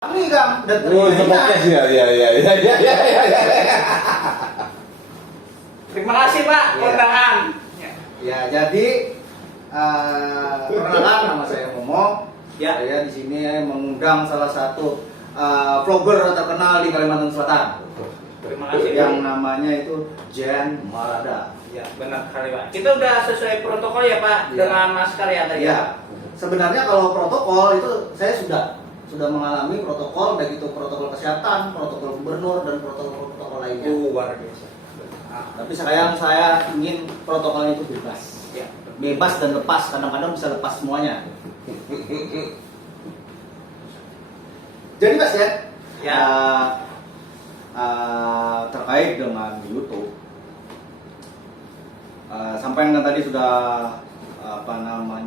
Ini Kang, dan podcast ya. Terima kasih Pak undangan. Ya, jadi perkenalkan nama saya Momo. Ya. Saya di sini mengundang salah satu vlogger terkenal di Kalimantan Selatan. Terima kasih. Yang namanya itu Jen Marada. Ya, benar sekali Pak. Kita udah sesuai protokol ya Pak dengan masker ya tadi. Ya, sebenarnya kalau protokol itu saya sudah mengalami protokol, baik itu protokol kesehatan, protokol gubernur dan protokol lainnya. Luar biasa. Tapi sekarang saya ingin protokolnya itu bebas. Ya. Bebas dan lepas, kadang-kadang bisa lepas semuanya. Jadi Mas Ya. Terkait dengan YouTube, sampai kan tadi sudah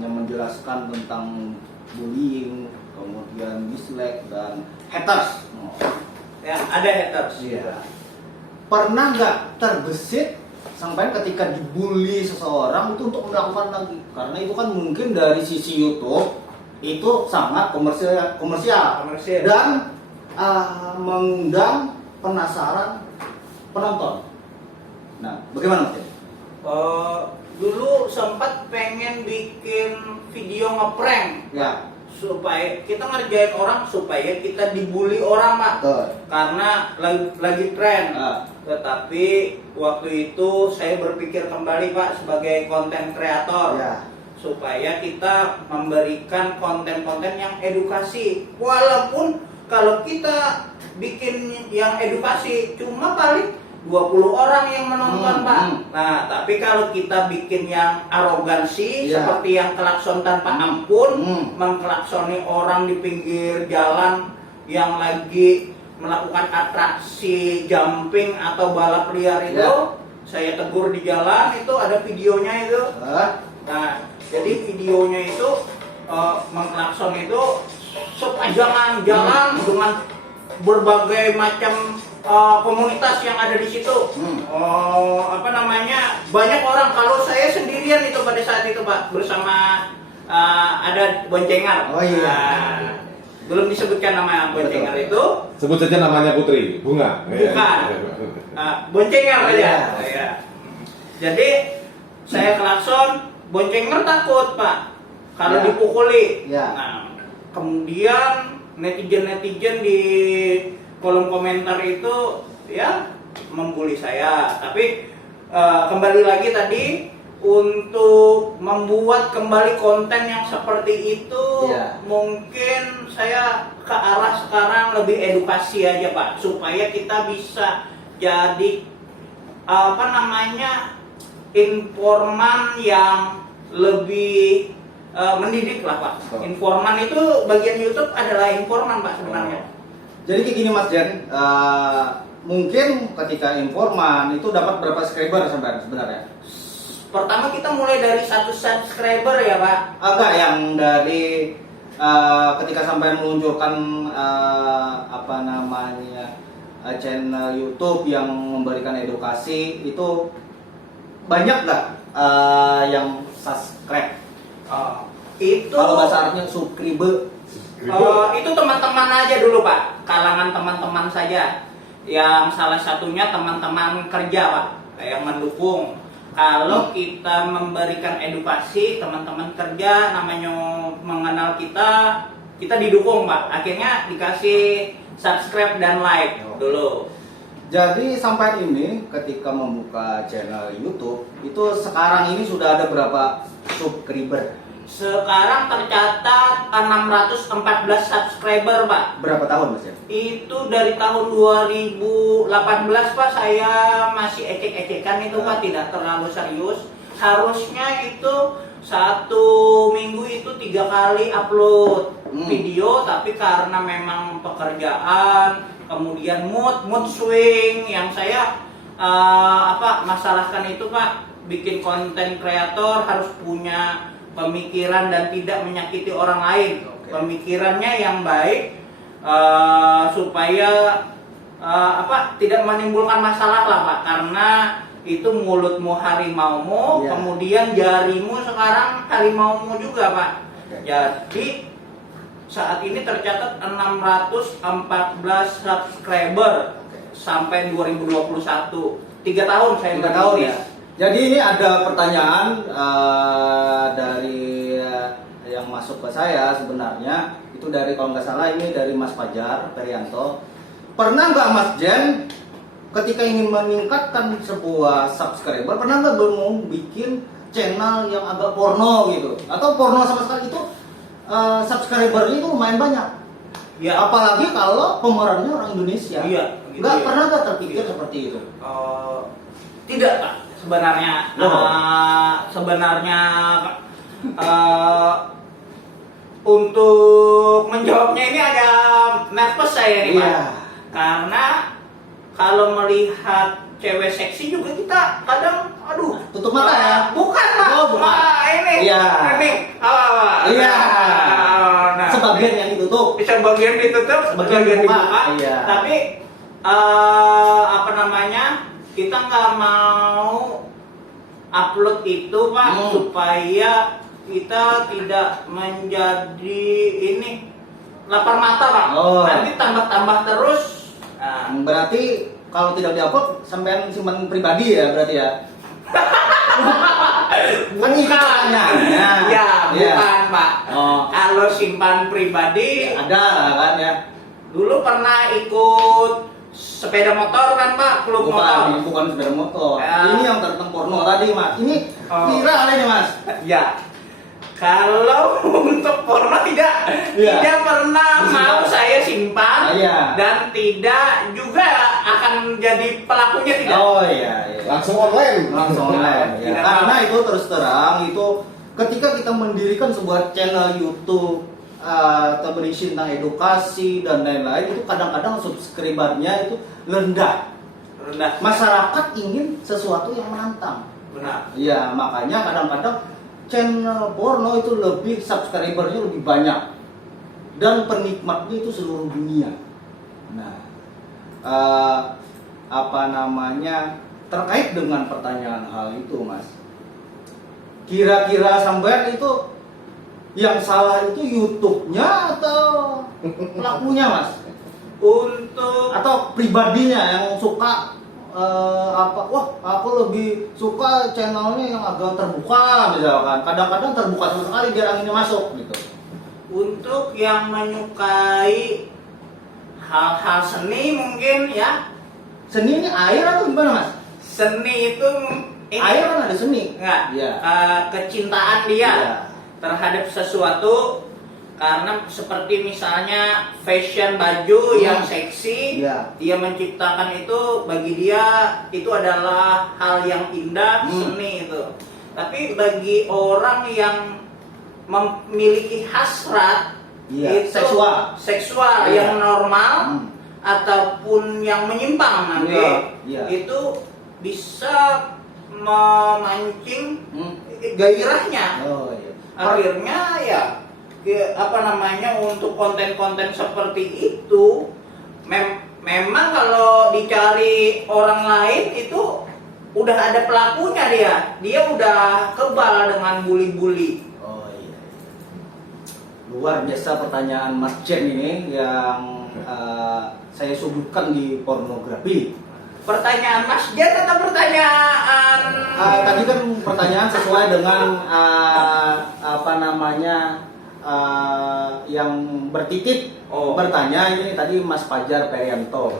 menjelaskan tentang bullying, kemudian dislike dan haters. Ya, ada haters. Iya. Pernah nggak terbesit sampai ketika dibully seseorang itu untuk melakukan lagi? Karena itu kan mungkin dari sisi YouTube itu sangat komersial dan mengundang penasaran penonton. Nah, bagaimana Mas? Dulu sempat pengen bikin video ngeprank. Ya. Supaya kita ngerjain orang supaya kita dibully orang Pak. Betul. Karena lagi tren. Ah. Tetapi waktu itu saya berpikir kembali Pak sebagai konten kreator. Ya. Supaya kita memberikan konten-konten yang edukasi. Walaupun kalau kita bikin yang edukasi cuma paling 20 orang yang menonton Pak. Nah, tapi kalau kita bikin yang arogansi seperti yang klakson tanpa ampun, mengklaksoni orang di pinggir jalan yang lagi melakukan atraksi jumping atau balap liar itu, saya tegur di jalan, itu ada videonya itu. Nah, jadi videonya itu mengklakson itu sepanjang jalan dengan berbagai macam komunitas yang ada di situ. Banyak orang. Kalau saya sendirian itu pada saat itu Pak, bersama ada boncengar. Oh iya. Belum disebutkan nama boncengar itu. Sebut saja namanya Putri, Bunga. Bukan. Boncengar aja. Ya. Jadi saya klakson, boncengar takut Pak kalau dipukuli. Nah, kemudian netizen di kolom komentar itu ya membuli saya. Tapi kembali lagi tadi untuk membuat kembali konten yang seperti itu, mungkin saya ke arah sekarang lebih edukasi aja Pak, supaya kita bisa jadi informan yang lebih mendidik lah Pak. Informan itu bagian YouTube adalah informan Pak sebenarnya. Jadi kayak gini Mas Jen, mungkin ketika informan itu dapat berapa subscriber sebenarnya? Pertama kita mulai dari 1 subscriber ya Pak. Enggak, yang dari ketika sampai meluncurkan channel YouTube yang memberikan edukasi itu banyak nggak yang subscribe? Itu kalau bahasa artinya subscriber. Itu teman-teman aja dulu Pak, kalangan teman-teman saja. Yang salah satunya teman-teman kerja Pak, yang mendukung. Kalau kita memberikan edukasi, teman-teman kerja namanya mengenal kita didukung Pak. Akhirnya dikasih subscribe dan like dulu. Jadi sampai ini ketika membuka channel YouTube itu sekarang ini sudah ada berapa subscriber? Sekarang tercatat 614 subscriber Pak. Berapa tahun Mas ya? Itu dari tahun 2018 Pak, saya masih ecek-ecekan itu Pak, tidak terlalu serius. Harusnya itu 1 minggu itu 3 kali upload video, tapi karena memang pekerjaan, kemudian mood swing yang saya masalahkan itu Pak, bikin konten kreator harus punya pemikiran dan tidak menyakiti orang lain. Pemikirannya yang baik supaya tidak menimbulkan masalah lah Pak, karena itu mulutmu harimaumu, kemudian jarimu sekarang harimaumu juga Pak. Jadi saat ini tercatat 614 subscriber sampai 2021. 3 tahun saya 3 tahun ya. merintis. Jadi ini ada pertanyaan dari yang masuk ke saya sebenarnya itu dari kalau nggak salah ini dari Mas Fajar Perianto. Pernah nggak Mas Jen ketika ingin meningkatkan sebuah subscriber pernah nggak mau bikin channel yang agak porno gitu atau porno sama sekali itu subscribernya itu lumayan banyak. Ya. Apalagi kalau pemerannya orang Indonesia. Iya, gitu Nggak ya. pernah nggak terpikir Iya. seperti itu. Tidak Pak, sebenarnya untuk menjawabnya ini ada nervous saya nih Pak. Iya. Karena kalau melihat cewek seksi juga kita kadang aduh Tutup mata ya? Bukan Pak. Oh, bukan. Ini. Iya. Ini. Apa? Iya. Nah, Sebagian yang ditutup. sebagian ditutup, Sebagian sebagian dibuka. dibuka. Iya. Tapi apa namanya? Kita nggak mau upload itu Pak supaya kita tidak menjadi ini lapar mata Pak. Oh. Nanti tambah-tambah terus. Nah, Berarti kalau tidak diupload sampean simpan pribadi ya berarti ya. Kan itu pertanyaannya. Ya, Iya. bukan Pak. Oh. Kalau simpan pribadi, Ada kan ya. dulu pernah ikut sepeda motor kan Pak, klub motor. Bukan sepeda motor. Ya. Ini yang tentang porno tadi Mas. Ini Oh. viral ini Mas. Ya. Kalau untuk porno tidak pernah mau saya simpan Iya. dan tidak juga akan jadi pelakunya tidak. Oh iya. Langsung online. Langsung online ya. Tidak Karena mau. itu terus terang itu ketika kita mendirikan sebuah channel YouTube atau berisi tentang edukasi dan lain-lain itu kadang-kadang subscribernya itu rendah. Rendah. Masyarakat ingin sesuatu yang menantang. Benar. Ya makanya kadang-kadang channel porno itu lebih subscribernya lebih banyak dan penikmatnya itu seluruh dunia. Nah, apa namanya terkait dengan pertanyaan hal itu, Mas? Kira-kira sampean itu yang salah itu YouTube-nya atau pelakunya, Mas? Untuk Atau pribadinya yang suka wah aku lebih suka channelnya yang agak terbuka misalkan kadang-kadang terbuka sama sekali biar anginnya masuk gitu. Untuk yang menyukai hal-hal seni mungkin ya. Seni ini air atau gimana Mas? Seni itu ini Air kan ada seni. enggak. Iya. Kecintaan dia Iya. terhadap sesuatu karena seperti misalnya fashion baju yang seksi, Iya. dia menciptakan itu bagi dia itu adalah hal yang indah, seni itu. Tapi bagi orang yang memiliki hasrat Iya, itu seksual. Iya. yang normal ataupun yang menyimpang nanti Iya. itu bisa memancing gairahnya. Oh iya. Akhirnya ya apa namanya untuk konten-konten seperti itu memang kalau dicari orang lain itu udah ada pelakunya, dia udah kebal dengan bully-bully. Oh iya. Luar biasa pertanyaan Mas Jen ini yang saya suguhkan di pornografi. Pertanyaan Mas Jan atau pertanyaan Tadi kan pertanyaan sesuai dengan apa namanya yang bertitip bertanya ini tadi Mas Fajar Perianto.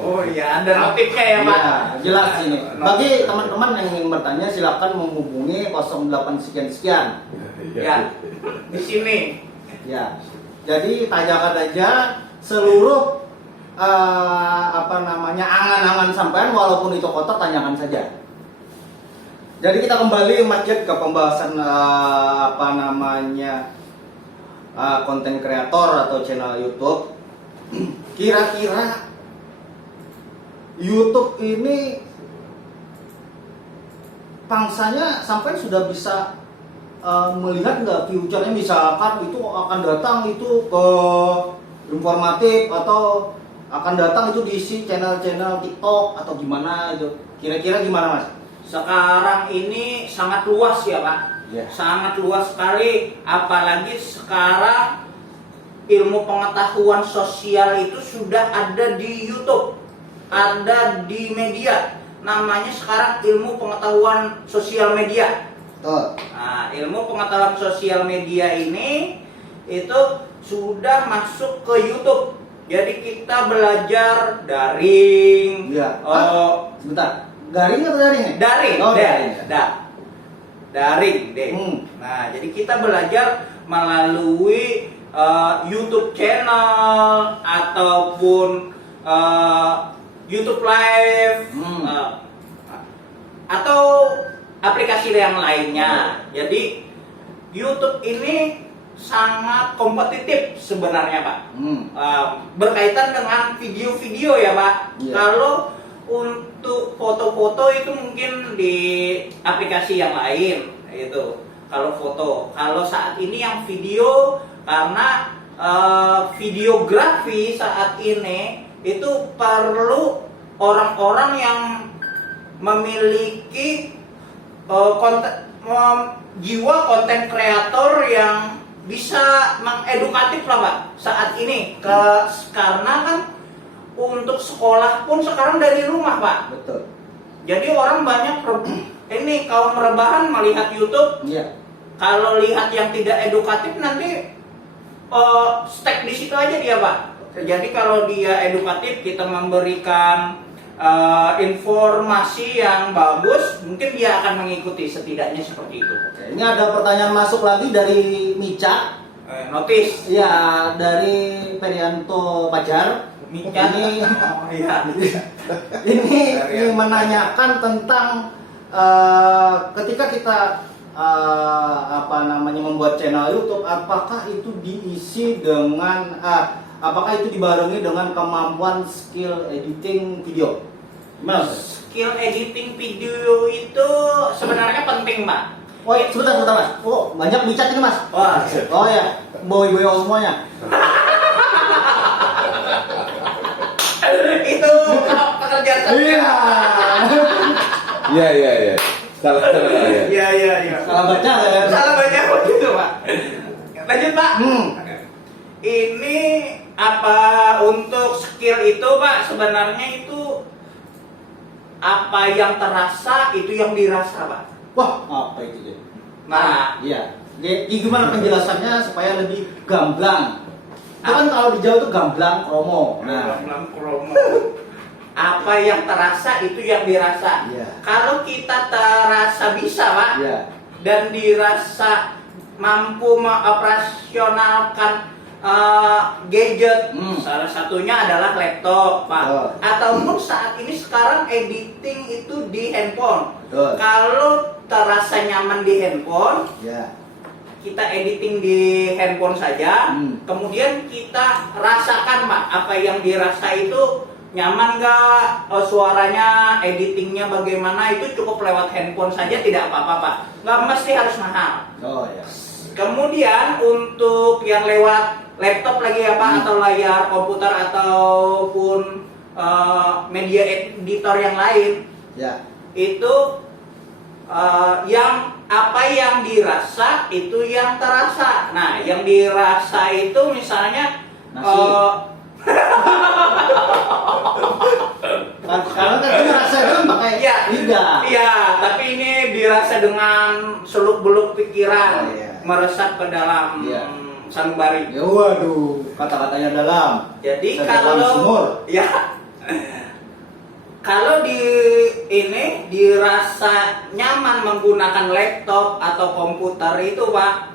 Oh iya, ada notifnya ya Pak. Iya, jelas ini. Bagi teman-teman yang ingin bertanya silakan menghubungi 08 sekian. Ya, di sini. Ya. Jadi tanyakan aja seluruh apa namanya angan-angan sampean walaupun itu kotor tanyakan saja. Jadi kita kembali Mas Jet ke pembahasan apa namanya konten kreator atau channel YouTube. Kira-kira YouTube ini pangsanya sampai sudah bisa melihat nggak future-nya misalkan itu akan datang itu ke informatif atau akan datang itu diisi channel-channel TikTok atau gimana itu. Kira-kira gimana Mas? Sekarang ini sangat luas ya Pak. Ya. Sangat luas sekali, apalagi sekarang ilmu pengetahuan sosial itu sudah ada di YouTube, ada di media. Namanya sekarang ilmu pengetahuan sosial media. Betul. Nah, ilmu pengetahuan sosial media ini itu sudah masuk ke YouTube. Jadi kita belajar daring. Iya. Sebentar. Daring atau daring ya? Daring. Oh, daring. Daring, deh. Nah, jadi kita belajar melalui YouTube channel ataupun YouTube Live atau aplikasi yang lainnya. Jadi YouTube ini sangat kompetitif sebenarnya, Pak. Berkaitan dengan video-video ya, Pak. Iya. Kalau untuk foto-foto itu mungkin di aplikasi yang lain itu. Kalau foto, kalau saat ini yang video, karena videografi saat ini itu perlu orang-orang yang memiliki jiwa konten kreator yang bisa mengedukatif lah, Pak, saat ini. Karena kan untuk sekolah pun sekarang dari rumah, Pak. Betul. Jadi orang banyak ini kaum rebahan melihat YouTube. Iya. Kalau lihat yang tidak edukatif nanti stuck di situ aja dia, Pak. Jadi kalau dia edukatif, kita memberikan informasi yang bagus, mungkin dia akan mengikuti, setidaknya seperti itu. Oke, ini ada pertanyaan masuk lagi dari Mica. Notis. Ya, dari Perianto Pajar. Mica. Ini Oh, iya. ini menanyakan tentang ketika kita membuat channel YouTube, apakah itu diisi dengan apakah itu dibarengi dengan kemampuan skill editing video? Gimana? Skill editing video itu sebenarnya penting, Pak. Oh, sebentar Mas. Oh, banyak bicat ini Mas. Wah. Oh ya, boy semuanya. Itu pekerjaan saya. Iya. Salah ya. Iya. Salah baca ya. Salah banyak begitu, Pak. Lanjut, Pak. Ini apa untuk skill itu, Pak? Sebenarnya itu apa yang terasa itu yang dirasa, Pak. Wah, apa itu dia? Nah, Iya. Jadi gimana penjelasannya supaya lebih gamblang? Itu kan kalau di Jawa itu gamblang kromo. Nah, apa yang terasa itu yang dirasa. Iya. Kalau kita terasa bisa, Pak, iya. dan dirasa mampu mengoperasionalkan gadget, salah satunya adalah laptop, Pak. Oh. Ataupun saat ini sekarang editing itu di handphone. Betul. Kalau terasa nyaman di handphone, Iya. kita editing di handphone saja, kemudian kita rasakan, Pak, apa yang dirasa itu nyaman nggak, suaranya, editingnya bagaimana, itu cukup lewat handphone saja, tidak apa-apa, Pak. Nggak mesti harus mahal. Oh ya. Kemudian untuk yang lewat laptop lagi ya, Pak, atau layar komputer ataupun media editor yang lain, Ya. itu yang apa yang dirasa itu yang terasa. Nah, yang dirasa itu misalnya Nasi. Karena kan kita rasakan pakai Iya. lidah. Iya, tapi ini dirasa dengan seluk-beluk pikiran, Oh, iya. meresap ke dalam Iya. sanubari. Ya waduh, kata-katanya dalam. Jadi Saya dalam sumur. ya kalau di ini dirasa nyaman menggunakan laptop atau komputer itu, Pak.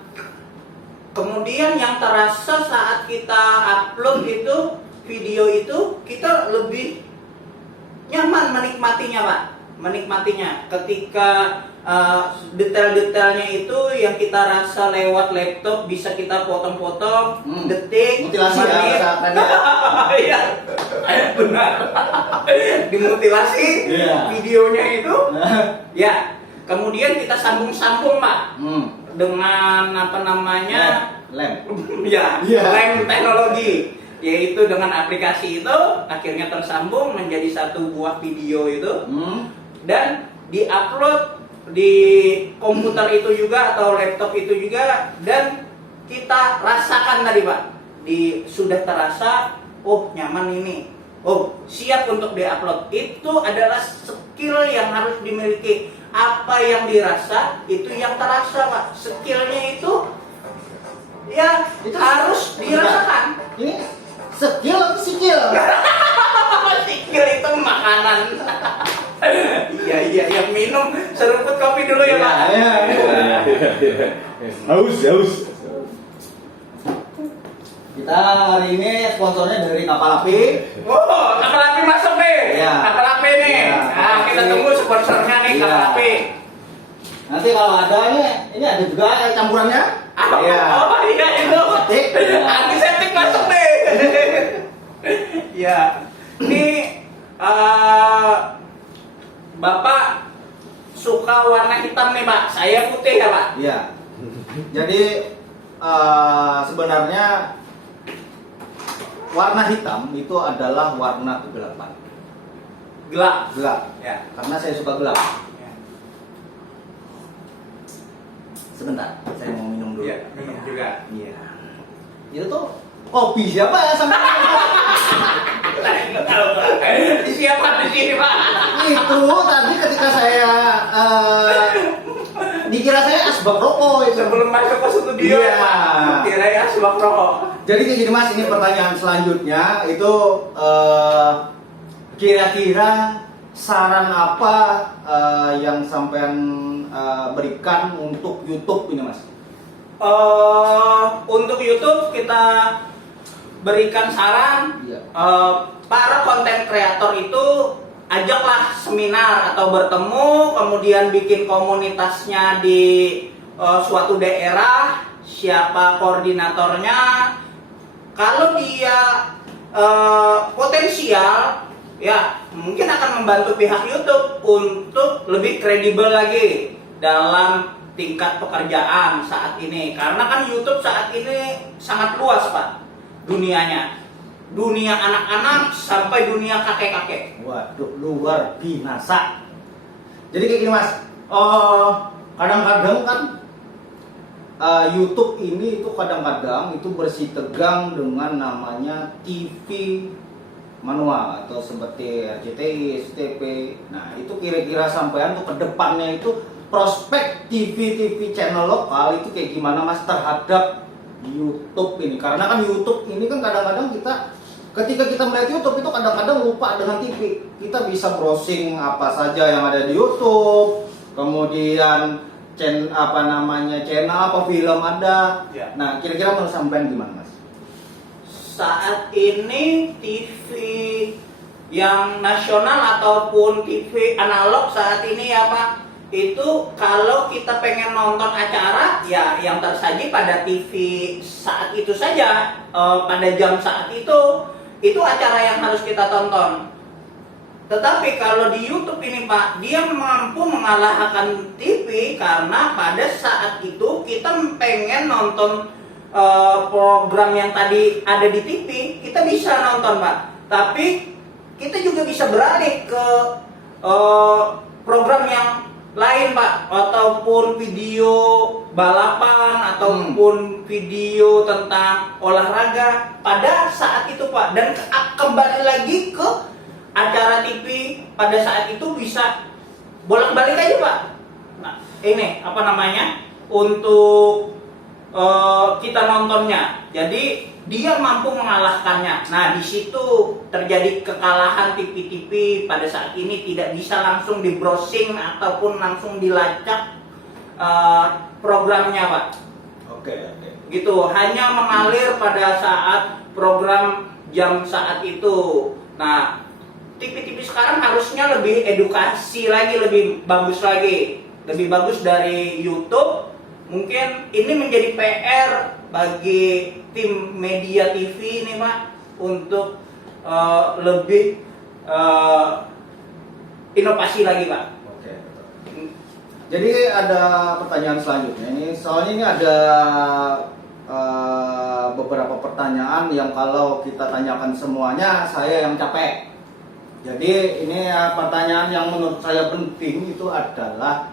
Kemudian yang terasa saat kita upload itu video itu, kita lebih nyaman menikmatinya, Pak. Menikmatinya ketika detail-detailnya itu yang kita rasa lewat laptop bisa kita potong-potong, detik, Mutilasi ya, menit. bahasa kerennya. Iya, benar. Dimutilasi Iya. videonya itu, ya. Kemudian kita sambung-sambung, Pak, dengan apa namanya? Lem. Ya, Iya. lem teknologi, yaitu dengan aplikasi itu akhirnya tersambung menjadi satu buah video itu dan diupload di komputer itu juga atau laptop itu juga, dan kita rasakan tadi, Pak. sudah terasa, oh nyaman ini, oh siap untuk diupload. Itu adalah skill yang harus dimiliki. Apa yang dirasa itu yang terasa, Pak. Skillnya itu ya Itu harus dirasakan. Ini skill atau skill? Skill itu makanan. Iya, yang minum seruput kopi dulu ya, Pak. Iya. Haus. Kita hari ini sponsornya dari kapal api. Oh, kapal api masuk nih. Iya. Kapal api nih. Iya, Nah, kita tunggu sponsornya nih, Iya. kapal api. Nanti kalau ada ini ada juga campurannya. Oh iya itu. Antiseptik. Antiseptik masuk nih. Ya. Ini Bapak suka warna hitam nih, Pak. Saya putih ya, Pak. Iya. Jadi sebenarnya warna hitam itu adalah warna kegelapan. Gelap. Gelap. Ya. Karena saya suka gelap. Ya. Sebentar, saya mau minum dulu. Iya, minum juga. Iya. Itu tuh kopi siapa ya sampai Siapa di sini, Pak? itu tadi ketika saya dikira saya asbak rokok itu. Sebelum masuk ke studio Iya. ya, Pak. Kirain asbak rokok. Jadi kayak gini Mas, ini pertanyaan selanjutnya itu kira-kira saran apa yang sampean berikan untuk YouTube ini Mas? Untuk YouTube kita berikan saran, Iya. para konten kreator itu ajaklah seminar atau bertemu, kemudian bikin komunitasnya di suatu daerah, siapa koordinatornya. Kalau dia potensial, ya mungkin akan membantu pihak YouTube untuk lebih kredibel lagi dalam tingkat pekerjaan saat ini. Karena kan YouTube saat ini sangat luas, Pak, dunianya. Dunia anak-anak sampai dunia kakek-kakek. Waduh, luar binasa. Jadi kayak gini Mas, kadang-kadang kan YouTube ini itu kadang-kadang itu bersitegang dengan namanya TV manual atau seperti RCTI, SCTV. Nah itu kira-kira sampean tuh ke depannya itu prospek TV channel lokal itu kayak gimana Mas terhadap YouTube ini? Karena kan YouTube ini kan kadang-kadang ketika kita melihat YouTube itu kadang-kadang lupa dengan TV. Kita bisa browsing apa saja yang ada di YouTube, kemudian channel apa film ada. Ya. Nah kira-kira menurut sampean gimana Mas? Saat ini TV yang nasional ataupun TV analog saat ini ya Pak, itu kalau kita pengen nonton acara ya yang tersaji pada TV saat itu saja, pada jam saat itu acara yang harus kita tonton. Tetapi kalau di YouTube ini Pak, dia mampu mengalahkan TV karena pada saat itu kita pengen nonton program yang tadi ada di TV, kita bisa nonton Pak. Tapi kita juga bisa beralih ke program yang lain Pak, ataupun video balapan ataupun video tentang olahraga pada saat itu Pak, dan kembali lagi ke acara TV pada saat itu bisa bolak-balik aja Pak. Nah ini apa namanya untuk kita nontonnya, jadi dia mampu mengalahkannya. Nah di situ terjadi kekalahan TV-TV pada saat ini, tidak bisa langsung di browsing ataupun langsung dilacak programnya Pak. Oke. Gitu, hanya mengalir pada saat program jam saat itu. Nah TV-TV sekarang harusnya lebih edukasi lagi, lebih bagus lagi, lebih bagus dari YouTube. Mungkin ini menjadi PR bagi tim media TV ini Pak, untuk lebih inovasi lagi Pak. Oke. Jadi ada pertanyaan selanjutnya ini, soalnya ini ada beberapa pertanyaan yang kalau kita tanyakan semuanya saya yang capek. Jadi ini pertanyaan yang menurut saya penting itu adalah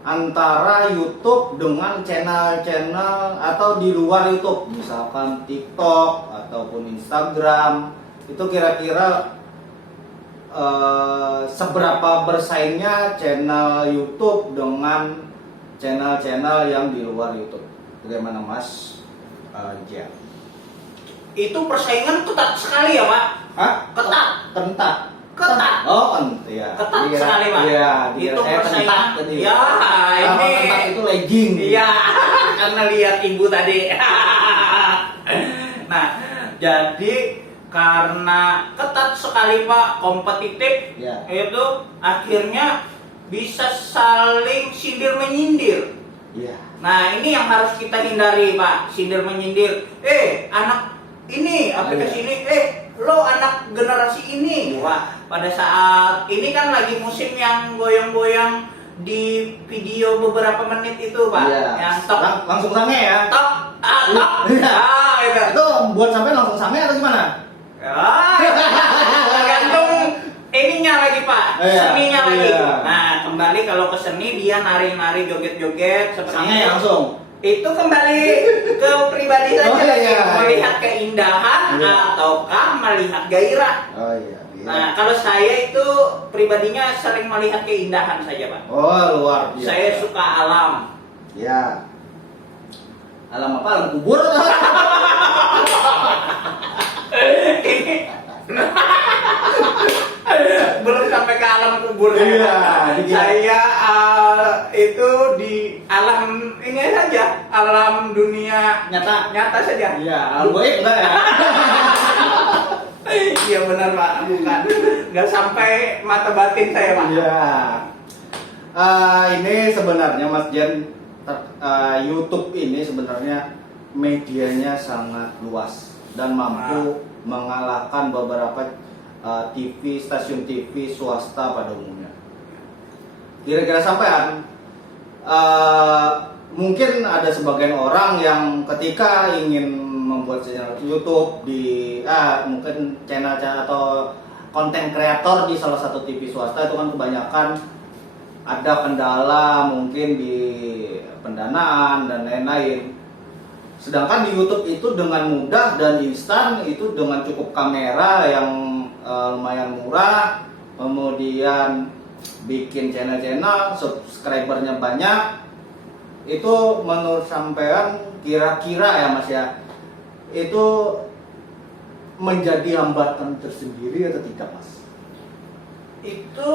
antara YouTube dengan channel-channel atau di luar YouTube, misalkan TikTok ataupun Instagram, itu kira-kira seberapa bersaingnya channel YouTube dengan channel-channel yang di luar YouTube? Bagaimana Mas Jian? Itu persaingan ketat sekali ya Pak. Hah? Ketat. Kentat. Ketat. Oh, ya. Ketat Dikira- sekali Pak. Iya, Itu saya persaingan. kentat tadi. Ya, Kalau ini. kentat itu legging. Iya, karena lihat ibu tadi. Nah, jadi karena ketat sekali Pak, kompetitif, Ya. itu akhirnya bisa saling sindir menyindir. Iya. Nah, ini yang harus kita hindari Pak, sindir menyindir. Anak ini aplikasi ini, lo anak generasi ini. Wah, pada saat ini kan lagi musim yang goyang-goyang di video beberapa menit itu Pak, Iya. yang tok Langsung sange ya. tok tok, Iya. itu. Itu buat sampai langsung sange atau gimana? Tergantung ininya lagi Pak, Iya, seninya lagi. iya. Nah, kembali kalau ke seni dia nari-nari, joget-joget seperti Sange itu. langsung. Itu kembali ke pribadi saja Oh, lagi, iya. melihat keindahan Iya. ataukah melihat gairah. Oh iya. Iya. Nah, kalau saya itu pribadinya sering melihat keindahan saja Pak. Oh, luar biasa. Saya suka alam. Ya. Alam apa? Alam kubur atau? Belum sampai ke alam kubur. Iya, Saya itu di alam ini saja, alam dunia nyata saja. Iya, alam goib enggak ya? Iya benar Pak, bukan. Nggak sampai mata batin saya Pak. Iya. Ini sebenarnya Mas Jen, YouTube ini sebenarnya medianya sangat luas dan mampu mengalahkan beberapa stasiun TV swasta pada umumnya. Kira-kira sampean, mungkin ada sebagian orang yang ketika ingin membuat channel YouTube di mungkin channel atau konten kreator di salah satu TV swasta itu kan kebanyakan ada kendala mungkin di pendanaan dan lain-lain. Sedangkan di YouTube itu dengan mudah dan instan, itu dengan cukup kamera yang lumayan murah, kemudian bikin channel-channel, subscribernya banyak. Itu menurut sampean kira-kira ya Mas ya, itu menjadi hambatan tersendiri atau tidak Mas? Itu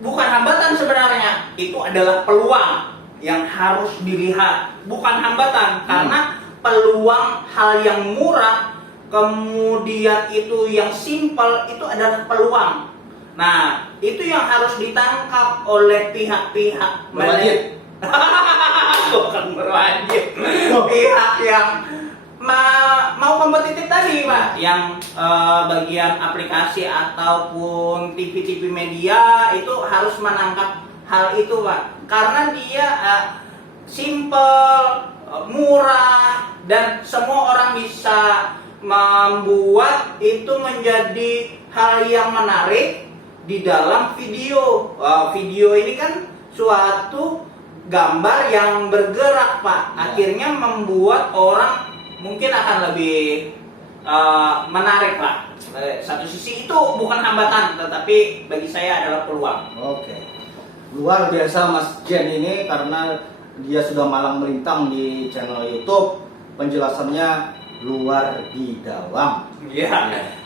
bukan hambatan sebenarnya, itu adalah peluang yang harus dilihat, bukan hambatan. Karena peluang hal yang murah, kemudian itu yang simpel, itu adalah peluang. Nah, itu yang harus ditangkap oleh pihak-pihak Berwajib. bukan berwajib, pihak yang mau kompetitif tadi Pak, yang bagian aplikasi ataupun TV-TV media itu harus menangkap hal itu Pak, karena dia simple, murah, dan semua orang bisa membuat itu menjadi hal yang menarik di dalam video. Video ini kan suatu gambar yang bergerak Pak, akhirnya membuat orang mungkin akan lebih menarik Pak. Satu sisi itu bukan hambatan, tetapi bagi saya adalah peluang. Oke. Luar biasa Mas Jen ini, karena dia sudah malang melintang di channel YouTube. Penjelasannya luar bidalam.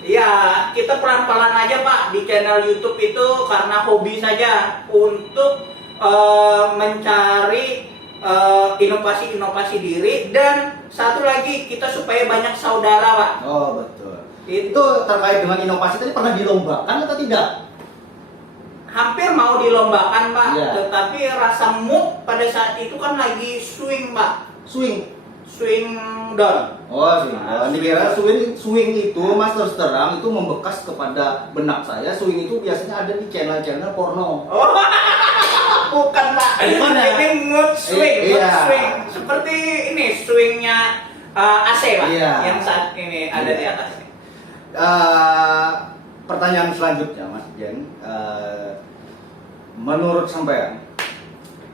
Iya, kita pelan-pelan aja Pak di channel YouTube itu karena hobi saja untuk mencari inovasi-inovasi diri, dan satu lagi kita supaya banyak saudara Pak. Oh betul. Itu terkait dengan inovasi tadi, pernah dilombakan atau tidak? Hampir mau dilombakan Pak, Iya. tetapi rasa mood pada saat itu kan lagi swing Pak, Swing. swing down. Oh, dikira swing itu Mas terus terang itu membekas kepada benak saya. Swing itu biasanya ada di channel-channel porno. Oh, bukan Pak, Bukan, ya? ini mood swing, mood Iya. swing. Seperti ini swingnya AC Pak, Iya. yang saat ini ada di atas. Pertanyaan selanjutnya Mas Jen, menurut sampean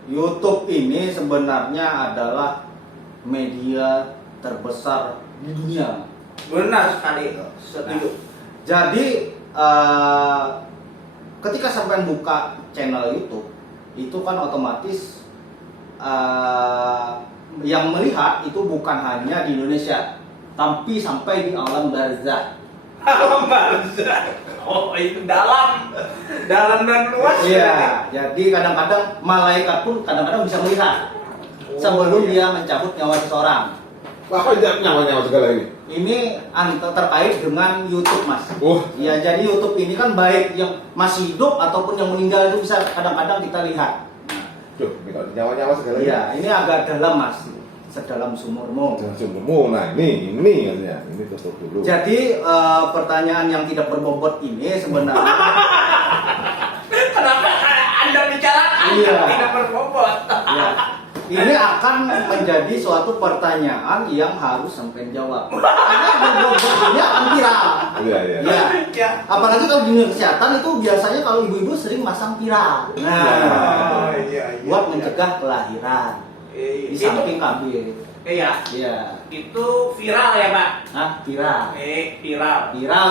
YouTube ini sebenarnya adalah media terbesar di dunia. Benar sekali itu. Setuju. Jadi ketika sampai buka channel YouTube itu kan otomatis yang melihat itu bukan hanya di Indonesia, tapi sampai di alam barzah. Alam barzah. Oh, itu dalam dan luas. Iya, jadi kadang-kadang malaikat pun kadang-kadang bisa melihat sebelum dia mencabut nyawa seseorang. Wah, kok tidak nyawa-nyawa segala ini? Ini terkait dengan YouTube, Mas. Oh. Ya, jadi YouTube ini kan baik yang masih hidup ataupun yang meninggal itu bisa kadang-kadang kita lihat. Duh, nyawa-nyawa segala ini. Iya, ini agak dalam, Mas. Sedalam sumurmu. Jangan sumbermu. Nah, ini katanya. Ini tutup dulu. Jadi pertanyaan yang tidak berbobot ini sebenarnya Kenapa Anda bicarakan Iya. tidak berbobot? ya, ini akan menjadi suatu pertanyaan yang harus sampai jawab. Karena berbobotnya akan viral. Iya, iya. Ya. Ya. Apalagi kalau di dunia kesehatan itu biasanya kalau ibu-ibu sering masang viral. Nah, iya. buat mencegah kelahiran di Itu, samping KB. iya. Iya. Itu viral ya, Pak? Nah, viral. Viral. Viral.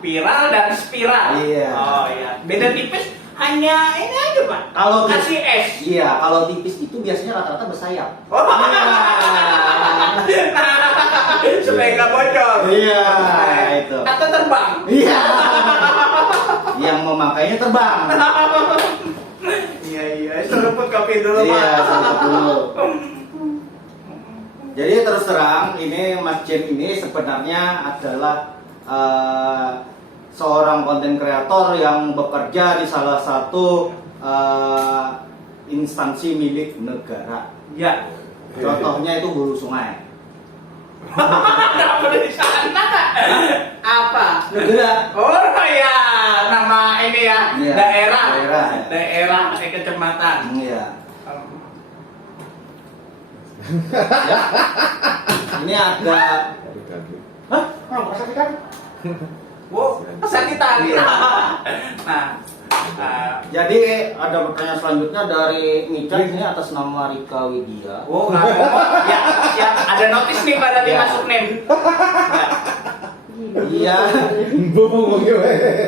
Viral dan spiral. Iya. Oh iya. Beda tipis hanya ini aja, Pak. Kalau kasih es. Iya, kalau tipis itu biasanya rata-rata bersayap. Oh. Supaya nggak bocor. Iya, itu. Atau terbang. Iya. Yang memakainya terbang. Iya. Seruput kopi dulu, Pak. Iya, seruput dulu. Jadi terus terang, ini Mas Jen ini sebenarnya adalah seorang konten kreator yang bekerja di salah satu instansi milik negara. Ya. Contohnya itu Hulu Sungai. Kenapa di sana? Apa? Negara. Oh ya, nama ini ya, Iya, daerah kecamatan. Iya. Ya. Ini ada. Hah? Orang kesakitan? Wow, kesakitan. Iya. Nah, Jadi ada pertanyaan selanjutnya dari Mika ini atas nama Rika Widya. oh nggak ngomong. Ya, siap. Ada notis nih pada Ya. dimasuk nih. Ya.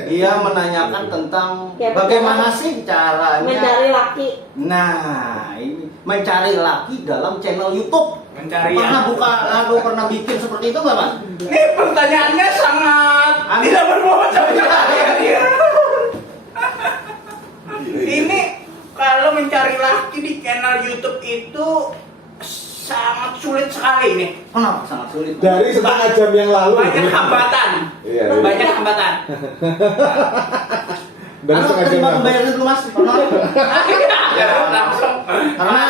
Dia menanyakan tentang bagaimana sih caranya mencari laki. Nah, ini mencari laki dalam channel YouTube. Mencari Pernah bikin seperti itu nggak, Mas? Ini pertanyaannya sangat tidak berbobot sama sekali. Ini kalau mencari laki di channel YouTube itu sangat sulit sekali nih. Kenapa sangat sulit? Dari setengah jam yang lalu. Banyak hambatan. Iya. Banyak hambatan. Dari setengah jam terima yang lalu. pembayaran dulu, Mas. Ya, langsung. Karena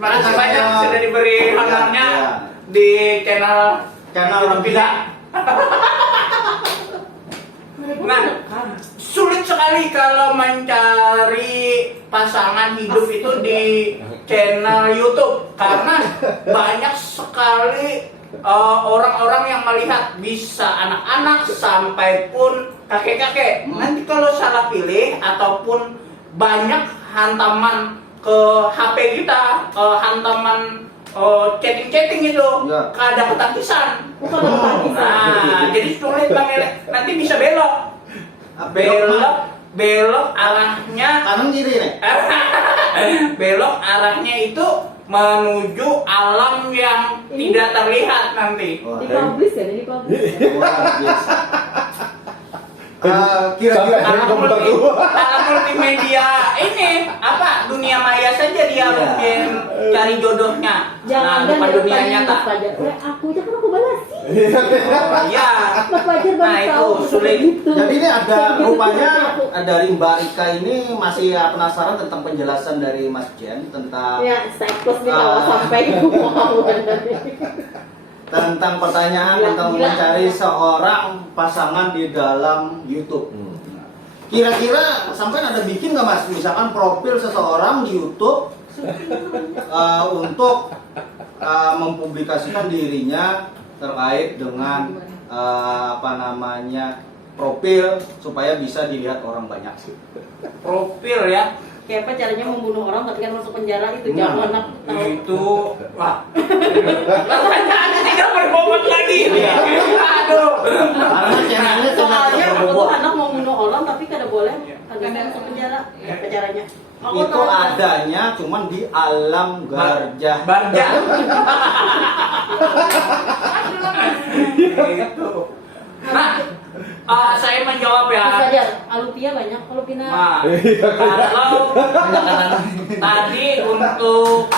Makasih banyak sudah diberi honornya Iya. di channel orang Bida. Nah, sulit sekali kalau mencari pasangan hidup itu di channel YouTube karena banyak sekali orang-orang yang melihat, bisa anak-anak sampai pun kakek-kakek. Nanti kalau salah pilih ataupun banyak hantaman ke HP kita, hantaman chatting-chatting itu, Ya. kada ketagisan. Bukan laki. Nah, jadi sulit Bang. Nanti bisa belok. Belok arahnya kanan kiri nih. belok arahnya itu menuju alam yang tidak terlihat nanti. Wah, Dipublish ya, dipublish. luar biasa. Kira-kira Alam multimedia ini apa, dunia maya saja dia Iya. mungkin cari jodohnya. Jangan Nah, bukan dunia nyata. Fajar. Aku aja kan aku balas sih. Oh, iya. Mas Fajar baru Nah, itu tahu sulit. gitu. Jadi ini ada Gitu, rupanya aku. dari Mbak Rika ini masih penasaran tentang penjelasan dari Mas Jen tentang Ya, saya plus nih kalau sampai mau. tentang pertanyaan Gila, tentang gila. mencari seorang pasangan di dalam YouTube. Kira-kira sampai ada bikin nggak, Mas? Misalkan profil seseorang di YouTube untuk mempublikasikan dirinya terkait dengan profil supaya bisa dilihat orang banyak. Profil ya. kayak apa caranya membunuh orang tapi kan masuk penjara itu Nah, jangan anak tahu. Itu wah. Pertanyaannya tidak berbobot lagi. Iya. Aduh. Karena channelnya Soalnya aku tuh berbobot. anak mau bunuh orang tapi kada boleh, kada masuk penjara. Apa caranya? Aku Itu tahu. adanya cuman di alam garjah. Barja. Itu. Nah, saya menjawab ya. Mas Fajar, alupia banyak, alupina. Nah, kalau tadi untuk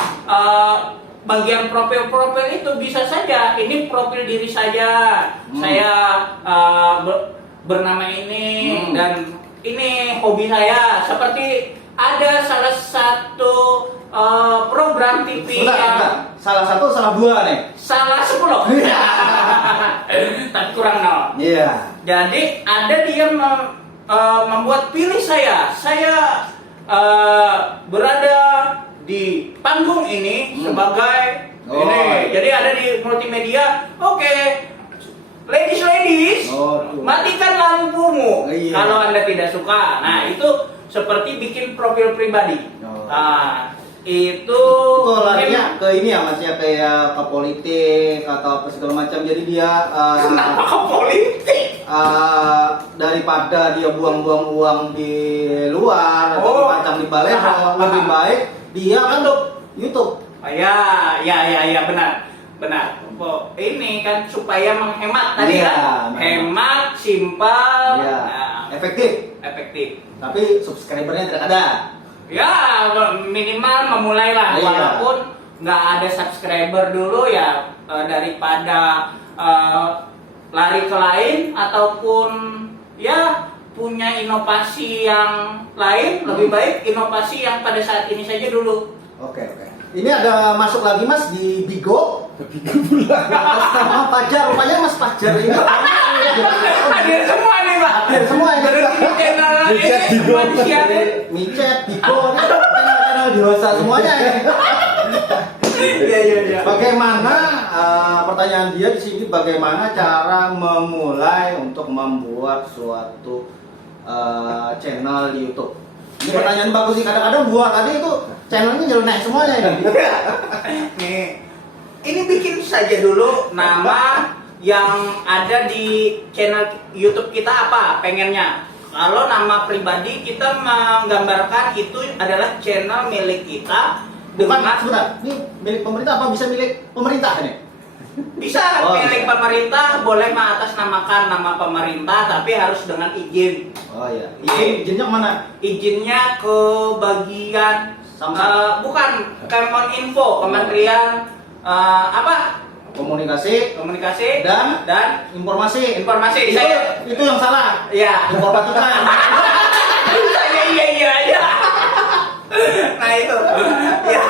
bagian profil-profil itu bisa saja ini profil diri saja. Saya bernama ini dan ini hobi saya. Seperti ada salah satu program TV yang Salah satu, salah dua nih. salah 10. Tapi kurang 0. Iya. Jadi ada dia membuat pilih saya. Saya berada di panggung ini sebagai Oh. ini. Jadi ada di multimedia. Oke. Ladies, Oh, tuh. matikan lampumu Iya. kalau Anda tidak suka. Nah, itu seperti bikin profil pribadi. Oh. Nah, itu Itu larinya ke ini ya Mas ya, kayak ke politik atau apa segala macam. Jadi dia kenapa ke politik? daripada dia buang-buang uang di luar atau Oh. macam di balai, lebih baik dia kan YouTube. Ya, benar. Oh, ini kan supaya menghemat tadi Iya, kan, memang. hemat, simpel, Iya. nah, Efektif. efektif. Tapi subscribernya tidak ada. Ya minimal memulailah, Iya. walaupun nggak ada subscriber dulu ya daripada lari ke lain ataupun ya punya inovasi yang lain, lebih baik inovasi yang pada saat ini saja dulu. Oke. Ini ada masuk lagi Mas di Bigo. Atas nama Fajar, rupanya Mas Fajar ini. Hadir semua nih Pak. Hadir semua ini. Berarti di channel ini Micet Bigo. manusia nih. Micet, Bigo, ini channel dewasa semuanya ini. Iya. Bagaimana pertanyaan dia di sini, bagaimana cara memulai untuk membuat suatu channel di YouTube? Ini pertanyaan bagus sih. Kadang-kadang gua tadi itu channelnya nyeleneh semuanya ini. Nih, ini bikin saja dulu nama yang ada di channel YouTube kita apa pengennya. Kalau nama pribadi kita menggambarkan itu adalah channel milik kita. Bukan, sebentar. Ini milik pemerintah apa bisa milik pemerintah ini? Bisa Oh, milik bisa. pemerintah, boleh mengatasnamakan nama pemerintah, tapi harus dengan izin. Oh iya. Iya. Izinnya kemana? Izinnya ke bagian Samsat. bukan Kemeninfo, Kementerian apa? Komunikasi Komunikasi dan dan informasi. informasi. Itu yang salah. Ya. Informatika. Iya aja. Nah itu. Ya.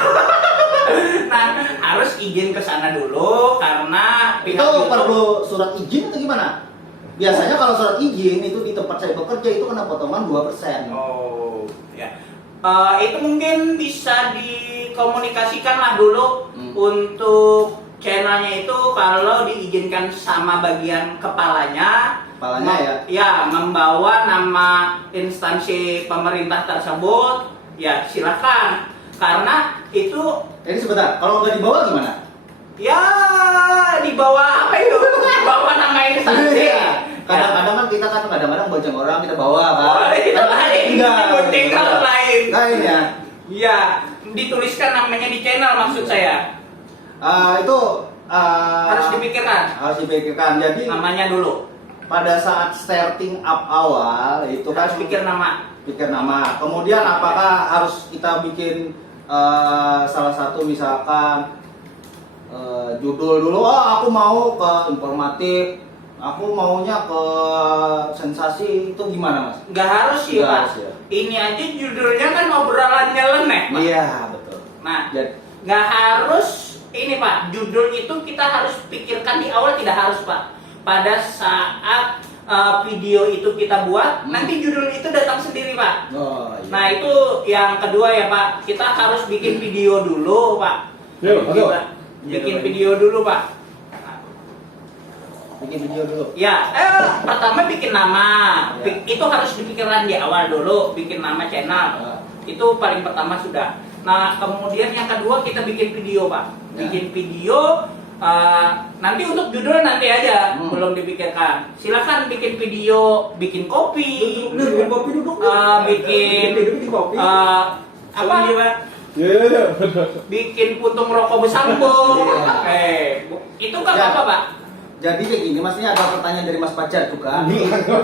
Nah harus izin ke sana dulu karena Itu YouTube- perlu surat izin atau gimana? Biasanya kalau surat izin itu di tempat saya bekerja itu kena potongan 2%. Oh ya. Itu mungkin bisa dikomunikasikan lah dulu untuk channelnya itu kalau diizinkan sama bagian kepalanya. Kepalanya ya? Ya, membawa nama instansi pemerintah tersebut, ya silakan. Karena itu Ini sebentar, kalau nggak dibawa gimana? ya dibawa apa itu? Dibawa nama instansi. Iya. Kadang-kadang kan kita kan kadang-kadang bojong orang kita bawa kan. Oh, itu lain. Penting kalau lain. Lain ya. Iya, dituliskan namanya di channel maksud saya. Itu Harus dipikirkan harus dipikirkan. Jadi namanya dulu. pada saat starting up awal itu kan Harus pikir nama. pikir nama. Kemudian apakah harus kita bikin salah satu misalkan judul dulu, oh aku mau ke informatif, aku maunya ke sensasi, itu gimana Mas? Nggak harus sih Nggak Pak. harus, ya. Ini aja judulnya kan obrolan nyeleneh Pak. Iya betul. Nah, Jadi, nggak harus ini Pak. Judul itu kita harus pikirkan di awal, tidak harus Pak. Pada saat video itu kita buat, nanti judul itu datang sendiri Pak. oh iya. Nah itu yang kedua ya Pak. Kita harus bikin video dulu Pak. Yuk, masuk. Bikin video dulu Pak. Bikin video dulu. Ya, pertama bikin nama. Ya. Itu harus dipikirkan di awal dulu, bikin nama channel. Itu paling pertama sudah. Nah, kemudian yang kedua kita bikin video, Pak. Ya. Bikin video, nanti untuk judul nanti aja, belum dipikirkan. Silakan bikin video, bikin kopi, Bikin kopi duduk. bikin kopi. apa? Iya. Bikin puntung rokok bersambung. Itu nggak Ya. apa-apa, Pak. Jadi kayak gini, Mas, ini ada pertanyaan dari Mas Pajar juga.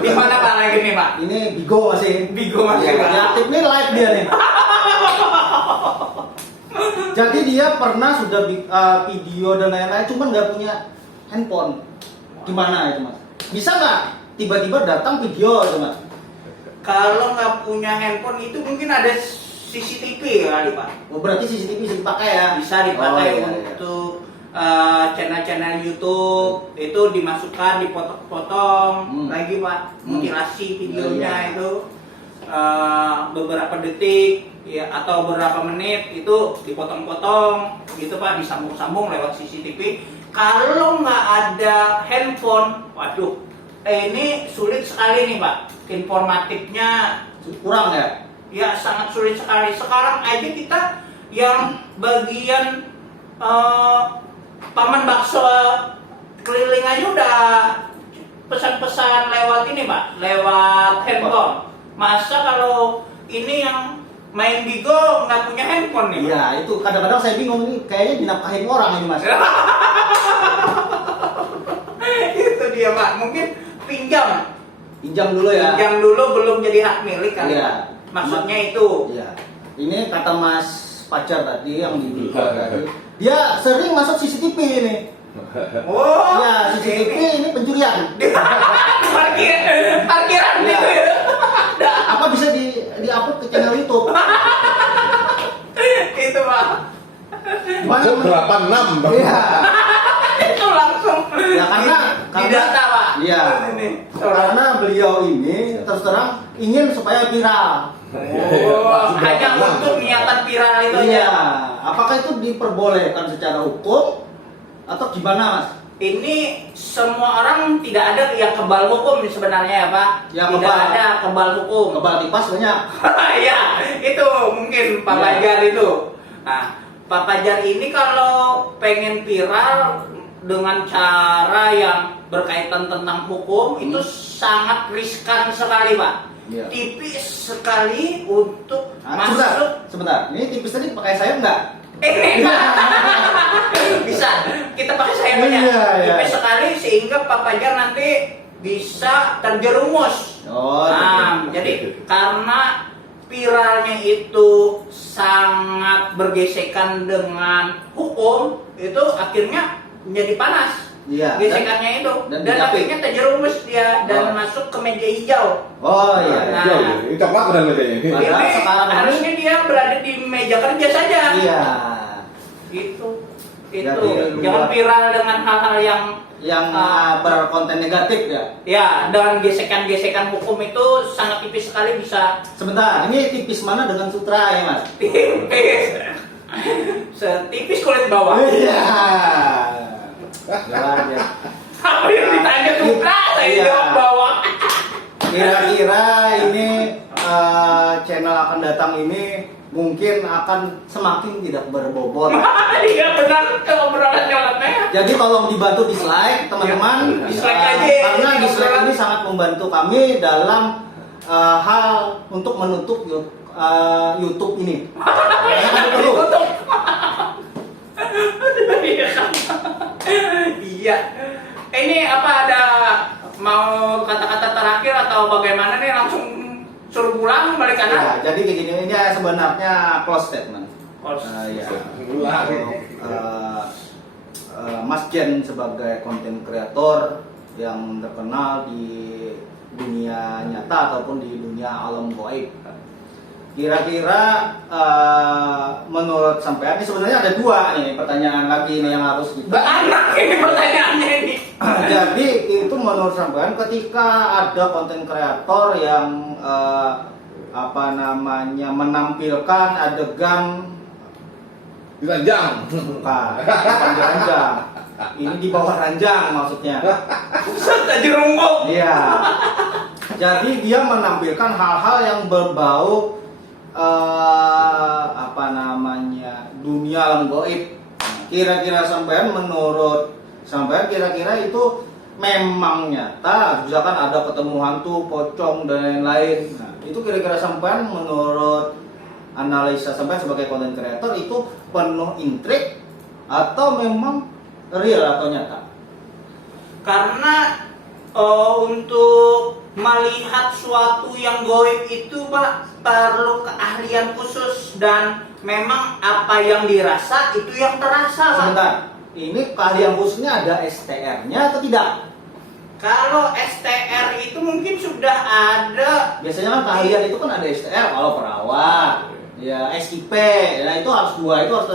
Di mana Pak lagi nih, Pak? Ini Bigo masih. Bigo masih, Ya, Pak. dia aktif nih, live dia nih. Jadi dia pernah sudah video dan lain-lain, cuman nggak punya handphone. Gimana itu, Mas? Bisa nggak tiba-tiba datang video itu, Mas? Kalau nggak punya handphone itu mungkin ada CCTV kali, Pak. Oh, berarti CCTV bisa dipakai ya? Bisa dipakai Oh, iya, iya. untuk channel-channel YouTube itu dimasukkan, dipotong-potong lagi, Pak. Mutilasi videonya Iya. itu beberapa detik ya atau beberapa menit itu dipotong-potong gitu, Pak, disambung-sambung lewat CCTV. Kalau nggak ada handphone, waduh, ini sulit sekali nih, Pak. Informatifnya Kurang ya? ya sangat sulit sekali. Sekarang aja kita yang bagian paman bakso keliling aja udah pesan-pesan lewat ini, Pak, lewat handphone. Masa kalau ini yang main Bigo nggak punya handphone nih, Pak? Iya, itu kadang-kadang saya bingung nih, kayaknya dinafkahin orang ini, Mas. Itu dia, Pak. Mungkin pinjam Pinjam dulu ya. pinjam dulu belum jadi hak milik kali, Iya. Pak. Maksudnya itu. Iya. Ini kata Mas Pajar tadi yang di Bigo Iya. tadi. Dia sering masuk CCTV ini. Oh, Iya, CCTV ini pencurian. parkiran Iya. gitu ya. Apa bisa di-upload ke channel YouTube? Itu, Pak. Masuk 86. Iya. Itu langsung Ya karena di data, Pak. Iya. Ini. Karena beliau ini terus terang ingin supaya viral. Hanya untuk niatan viral itu Iya. aja. Apakah itu diperbolehkan secara hukum atau gimana, Mas? Ini semua orang tidak ada yang kebal hukum sebenarnya ya, Pak. Yang Tidak kebal. ada kebal hukum. Kebal tipas banyak. Ya, itu mungkin Pak Ya. Fajar itu. Nah, Pak Fajar ini kalau pengen viral dengan cara yang berkaitan tentang hukum itu sangat riskan sekali, Pak. Iya. Tipis sekali untuk Nah, masuk. sebentar. Ini tipis tadi pakai sayap enggak? Bisa kita pakai sayapnya. Iya, iya. Tipis sekali sehingga Pak Fajar nanti bisa terjerumus. Oh, Nah, gitu. jadi karena viralnya itu sangat bergesekan dengan hukum, itu akhirnya menjadi panas. Iya. Gesekannya itu dan dan dijapit. akhirnya terjerumus dia dan Oh. masuk ke meja hijau. Oh iya. Nah. Jauh, ini coklat benar kayaknya ini. Padahal Ini sekarang ini- harusnya dia berada di meja kerja saja. Iya. Gitu. Itu Jadi, jangan buat- viral dengan hal-hal yang Yang berkonten negatif ya. ya dengan gesekan-gesekan hukum itu sangat tipis sekali bisa Sebentar, ini tipis mana dengan sutra ya, Mas? tipis. Setipis kulit bawah. Iya. Jalan ya. Apa yang ditanya suka saya Iya. jawab bawah. Kira-kira ini channel akan datang ini mungkin akan semakin tidak berbobot. Iya benar obrolan jalannya. Jadi tolong dibantu dislike teman-teman. Ya, dislike aja. Karena Ini dislike obrolan. ini sangat membantu kami dalam hal untuk menutup YouTube ini. Karena kami perlu. Ditutup. Iya. Ini apa ada mau kata-kata terakhir atau bagaimana nih langsung suruh pulang balik Ya, kanan? jadi kayak gini ini sebenarnya close statement. Close. Ya. Ulang. Mas Jen sebagai konten kreator yang terkenal di dunia nyata ataupun di dunia alam gaib. Kira-kira menurut sampean ini sebenarnya ada dua nih pertanyaan lagi nih yang harus kita. Anak ini pertanyaannya ini. Jadi itu menurut sampean ketika ada konten kreator yang apa namanya menampilkan adegan Diranjang. bukan ranjang, ini di bawah ranjang maksudnya. Set jerungkuk. Iya. Jadi dia menampilkan hal-hal yang berbau apa namanya, dunia alam gaib. Kira-kira sampean, menurut sampean, kira-kira itu memang nyata, misalkan ada ketemu hantu, pocong dan lain-lain. Nah, itu kira-kira sampean, menurut analisa sampean sebagai content creator, itu penuh intrik atau memang real atau nyata? Karena untuk melihat suatu yang goib itu Pak perlu keahlian khusus, dan memang apa yang dirasa itu yang terasa Pak. Sebentar, ini keahlian khususnya ada STR-nya atau tidak? Kalau STR itu mungkin sudah ada. Biasanya kan keahlian itu kan ada STR kalau perawat, ya SIP, nah itu harus dua itu harus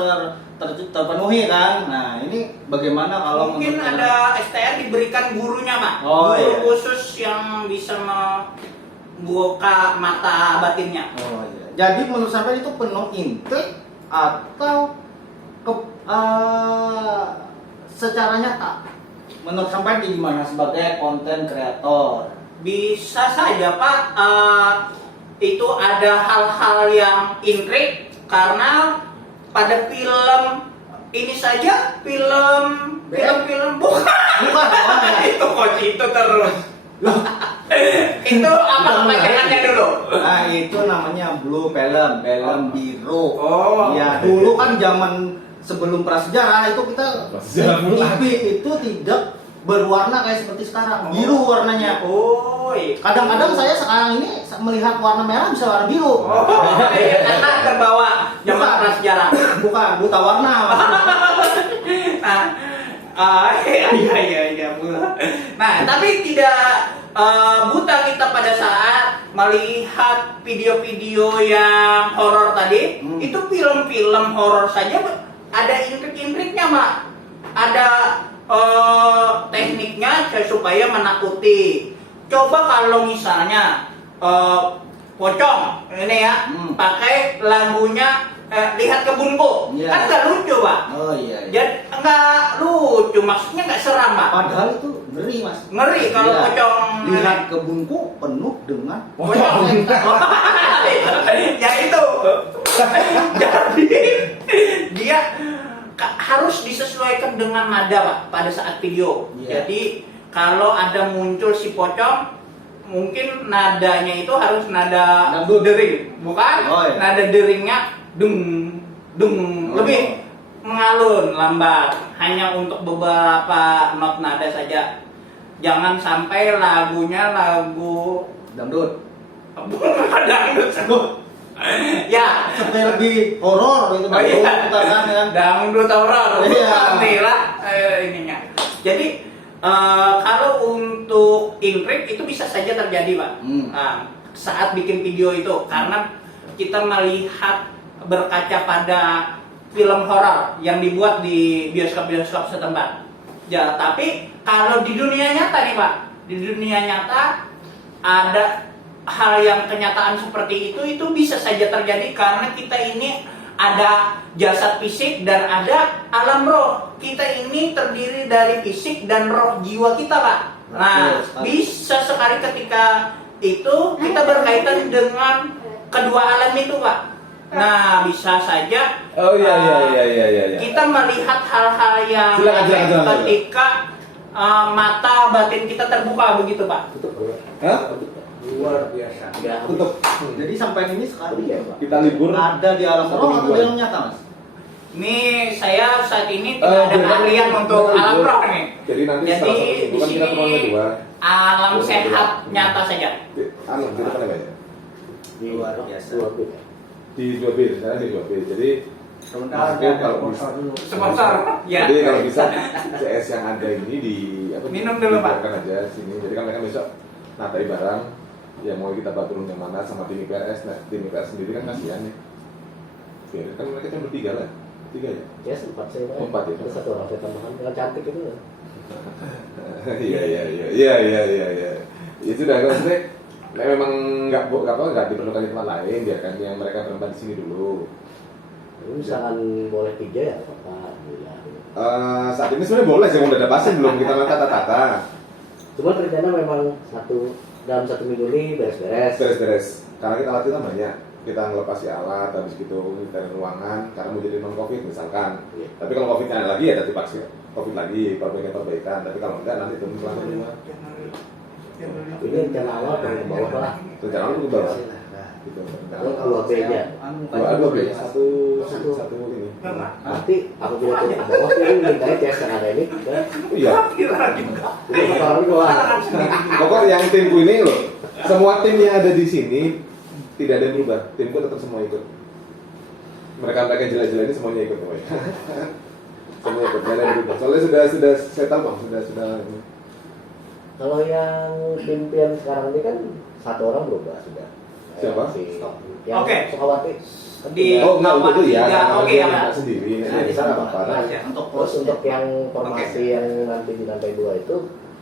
terpenuhi kan. Nah ini bagaimana kalau Mungkin menurut ada STR diberikan gurunya Pak, Oh, guru iya. khusus yang bisa membuka mata batinnya. Oh iya. Jadi menurut sampai itu penuh intrik atau secara nyata? Menurut sampai gimana sebagai konten kreator? Bisa saja Pak, itu ada hal-hal yang intrik karena pada film ini saja, film bukan. Bukan, oh, ya. Itu kok itu terus. Itu apa kepanjangannya dulu? Nah itu namanya blue film, film biru. Oh. Ya dulu kan zaman sebelum prasejarah itu kita Prasejarah TV itu tidak berwarna kayak seperti sekarang, biru warnanya. Oh, iya. Kadang-kadang saya sekarang ini melihat warna merah bisa warna biru. Oh, iya, karena terbawa zaman Bukan. prasejarah. Bukan, buta warna maksudnya. Nah, iya, buta. Nah, tapi tidak buta kita pada saat melihat video-video yang horor tadi. Itu film-film horor saja ada intrik-intriknya, Mak. Ada tekniknya supaya menakuti. Coba kalau misalnya pocong ini ya, pakai lagunya Lihat Kebunku, Iya. kan nggak lucu Pak. Oh iya. Jadi nggak lucu, maksudnya nggak seram Pak. Padahal itu ngeri mas. Ngeri kalau Iya. pocong. Lihat kebunku penuh dengan Pocong. Ya itu. Jadi dia harus disesuaikan dengan nada Pak pada saat video. Iya. Jadi kalau ada muncul si pocong, mungkin nadanya itu harus nada Dangdut. dering, bukan? Oh, iya. Nada deringnya dung dung, Oh. lebih mengalun, lambat, hanya untuk beberapa not nada saja. Jangan sampai lagunya lagu dangdut. bukan dangdut. Ya, Supaya lebih horor itu oh iya, dangdut kan. dangdut horor, Iya. inilah ininya. Jadi kalau untuk intrik itu bisa saja terjadi Pak. Nah, saat bikin video itu karena kita melihat berkaca pada film horor yang dibuat di bioskop-bioskop setempat. Ya, tapi kalau di dunia nyata nih Pak, di dunia nyata ada hal yang kenyataan seperti itu bisa saja terjadi karena kita ini ada jasad fisik dan ada alam roh. Kita ini terdiri dari fisik dan roh jiwa kita Pak. Nah, bisa sekali ketika itu kita berkaitan dengan kedua alam itu Pak. Nah, bisa saja Oh iya. kita melihat hal-hal yang Silakan. ketika mata batin kita terbuka begitu Pak. Hah? Luar biasa. Ya. Tutup. Jadi sampai ini sekarang Kita libur. ada di alam roh atau di alam nyata mas? Ini saya saat ini tidak ada keahlian untuk alam roh nih. Jadi nanti Jadi salah satu di bukan kita sini temannya dua. alam sehat nyata saja. Anu, di depan apa ya? Luar biasa. Di 2B, sekarang di 2B. Jadi Sebentar, Oke, kalau bisa. Sponsor. Ya. Jadi kalau bisa CS yang ada ini di apa? Minum dulu, Pak. dibiarkan aja sini. Jadi kan mereka besok natai barang yang mau kita baturun yang mana sama tim IPRS. Nah, tim IPRS sendiri kan kasihan ya. Oke, kan mereka cuma bertiga lah. 3 ya? Ya sempat saya Pak. 4 ya? Ada satu orang saya tambahan yang cantik itu. Iya. Itu udah maksudnya memang nggak diperlukan di tempat lain, biarkan yang mereka berempat di sini dulu. Ini misalkan boleh 3 ya Pak. Ya. Saat ini sebenarnya boleh sih, udah ada pasien belum kita makan tata-tata. Cuma rencana memang dalam 1 minggu ini beres-beres. Beres-beres. Karena kita latihan banyak. kita ngelepas si alat, habis gitu kita ruangan karena mau jadi non covid misalkan. Iya. Tapi kalau covid ada lagi ya nanti pasti covid lagi, perbaikan. Tapi kalau enggak nanti tunggu selama lima. Ini rencana awal dari ke bawah lah. Rencana lu ke bawah. Gitu. Dua B-nya. Dua B, satu ini. Nanti aku bilang ke bawah, ini minta tes yang ada ini. Dan Iya. ini kalau dua. Pokoknya yang timku ini loh, semua tim yang ada di sini tidak ada yang berubah. Timku tetap semua ikut. Mereka jelek-jelek ini semuanya ikut semuanya. Semua ikut, nggak ada yang berubah. Soalnya sudah saya tahu bang, sudah. Kalau yang pimpinan sekarang ini kan satu orang berubah sudah. Siapa? Yang Oke. Sukawati. Di Oh enggak nomor itu ya, tiga, karena oke, dia ya. nggak sendiri. Nah, di sana apa? Nah, Untuk terus untuk yang Oke. formasi yang nanti di lantai 2 itu